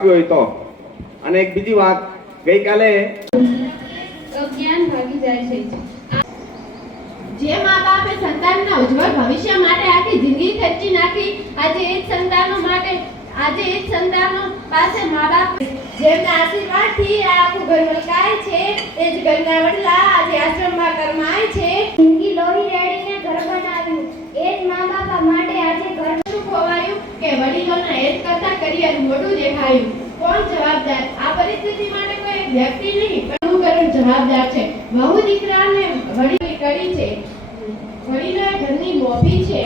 હોય તો। અને એક બીજી વાત, ગઈકાલે જ્ઞાન ભાગી જાય છે। જે મા બાપે સંતાનના ઉજ્જવળ ભવિષ્ય માટે આખી જિંદગી ખર્ચી નાખી, આજે એ જ સંતાનો પાસે મા બાપ જેમના આશીર્વાદથી આ આખું ઘર વળગાય છે, એ જ ઘરના વડલા આજે આશ્રમમાં કરમાય છે। જિંદગી લોહી રેડીને ઘર બનાવ્યું, એ જ મા બાપા માટે આજે ઘર ખોવાયું કે વડીલોના હેત કરતા કરિયર મોટું દેખાયું। કોણ જવાબદાર? આ પરિસ્થિતિ માટે કોઈ વ્યક્તિ નહીં, પણ અનુકરણ જવાબદાર છે। વહુ દીકરાને વડીલ કરી છે, વડીલોએ ઘરની મોભી છે,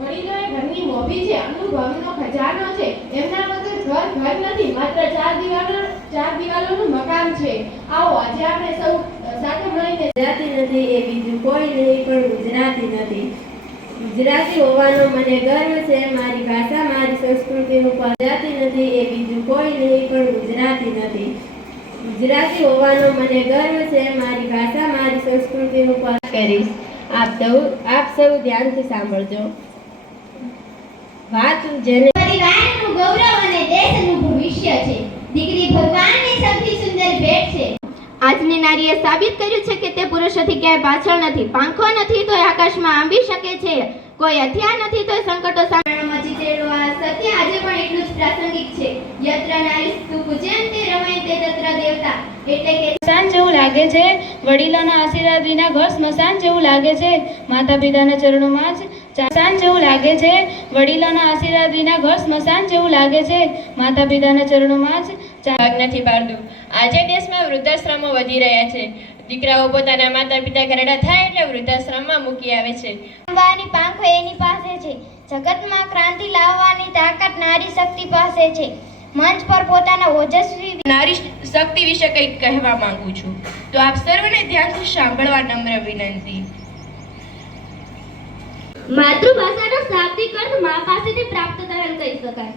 વડીલોએ ઘરની મોભી છે, અનુભવનો ખજાનો છે। એમના વગર ઘર નથી, માત્ર ચાર દિવાલોનું મકાન છે। આવો આજે આપણે સૌ સાથે મળીને ગુજરાતી નથી એ બીજું કોઈ નહીં, પણ ગુજરાતી નથી। ગુજરાતી હોવાનો મને ગર્વ છે, મારી ભાષા મારી સંસ્કૃતિનું ગુજરાતી નથી એ બીજું કોઈ નહીં, પણ ગુજરાતી નથી। ગુજરાતી હોવાનો મને ગર્વ છે, મારી ભાષા મારી સંસ્કૃતિનું કરીશ। આપ સૌ ધ્યાનથી સાંભળજો। વાત જેને પરિવારનું ગૌરવ અને દેશનું ભવિષ્ય છે। દીકરી ભગવાનની સૌથી સુંદર ભેટ છે। આજની નારીએ સાબિત કર્યું છે કે તે પુરુષોથી ક્યાંય પાછળ નથી। પાંખો નથી તો આકાશમાં આંબી શકે છે, કોઈ હથિયાર નથી તો સંકટો સામે જીતેલું આ સત્ય આજે પણ એટલું જ પ્રાસંગિક છે। યત્ર નારીસ્તુ પૂજ્યન્તે રમયતે તત્ર દેવતા, એટલે કે સ્મશાન જેવું લાગે છે, વડીલોના આશીર્વાદ વિના ઘર સ્મશાન જેવું લાગે છે। માતા પિતાના ચરણોમાં જ સ્મશાન જેવું લાગે છે, વડીલોના આશીર્વાદ વિના ઘર સ્મશાન જેવું લાગે છે। માતા પિતાના ચરણોમાં જ ભાગ નથી પાડતું। આજે દેશમાં વૃદ્ધાશ્રમો વધી રહ્યા છે। દીકરાઓ પોતાના માતા પિતા ઘરડા થાય એટલે વૃદ્ધાશ્રમમાં મૂકી આવે છે। અંબાની પાંખો એની પાસે છે, જગતમાં ક્રાંતિ લાવવાની તાકાત નારી શક્તિ પાસે છે। મંચ પર પોતાના ઓજસ્વી નારી શક્તિ વિશે કંઈક કહેવા માંગુ છું, તો આપ સર્વને ધ્યાનથી સાંભળવા નમ્ર વિનંતી। માતૃભાષાનો શાબ્દિક અર્થ મા પાસેથી પ્રાપ્ત કરેલ કહી શકાય।